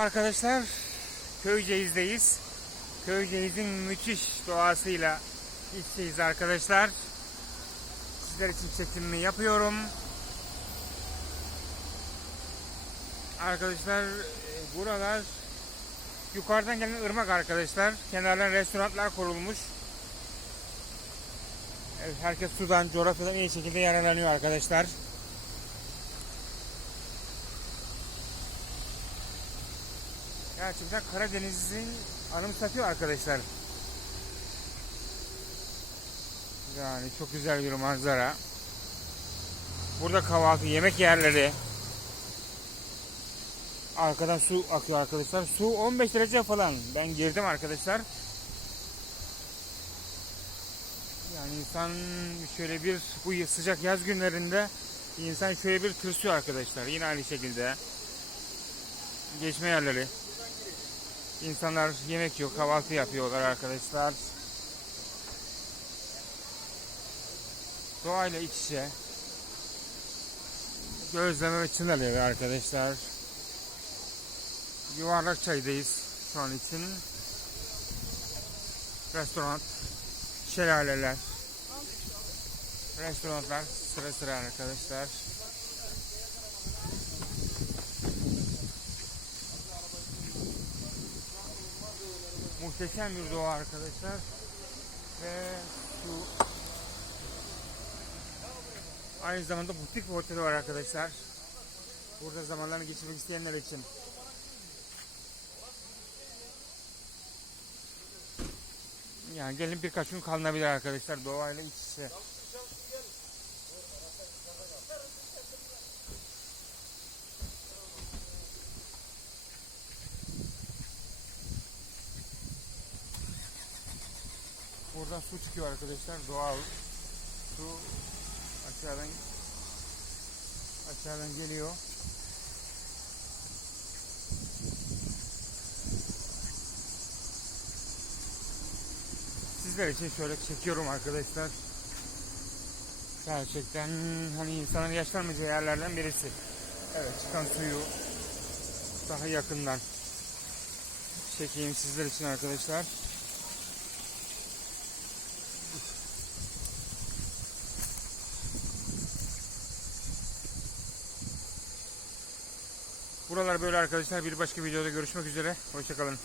arkadaşlar. Köyceğiz'deyiz. Köyceğiz'in müthiş doğasıyla içteyiz arkadaşlar. Sizler için çekimimi yapıyorum. Arkadaşlar e, buralar yukarıdan gelen ırmak arkadaşlar. Kenarlarına restoranlar kurulmuş. Evet, herkes sudan, coğrafyadan iyi şekilde yararlanıyor arkadaşlar. Gerçekten Karadeniz'in anımsatıyor arkadaşlar. Yani çok güzel bir manzara. Burada kahvaltı, yemek yerleri. Arkadan su akıyor arkadaşlar. Su 15 derece falan. Ben girdim arkadaşlar. Yani insan şöyle bir bu sıcak yaz günlerinde insan şöyle bir tırsıyor arkadaşlar. Yine aynı şekilde. Geçme yerleri. İnsanlar yemek yiyor, kahvaltı yapıyorlar arkadaşlar. Doğayla iç içe. Gözleme ve Çınarlı arkadaşlar. Yuvarlak çaydayız şu an için. Restoran, şelaleler, restoranlar sıra sıra arkadaşlar. Muhteşem bir doğa arkadaşlar. Ve şu aynı zamanda butik bir otel var arkadaşlar. Burada zamanlarını geçirmek isteyenler için. Yani gelin birkaç gün kalınabilir arkadaşlar doğayla iç içe. Buradan su çıkıyor arkadaşlar doğal su aşağıdan aşağıdan geliyor. Sizler için şöyle çekiyorum arkadaşlar. Gerçekten hani insanın yaşlanmayacağı yerlerden birisi. Evet çıkan suyu daha yakından çekeyim sizler için arkadaşlar. Buralar böyle arkadaşlar. Bir başka videoda görüşmek üzere. Hoşçakalın.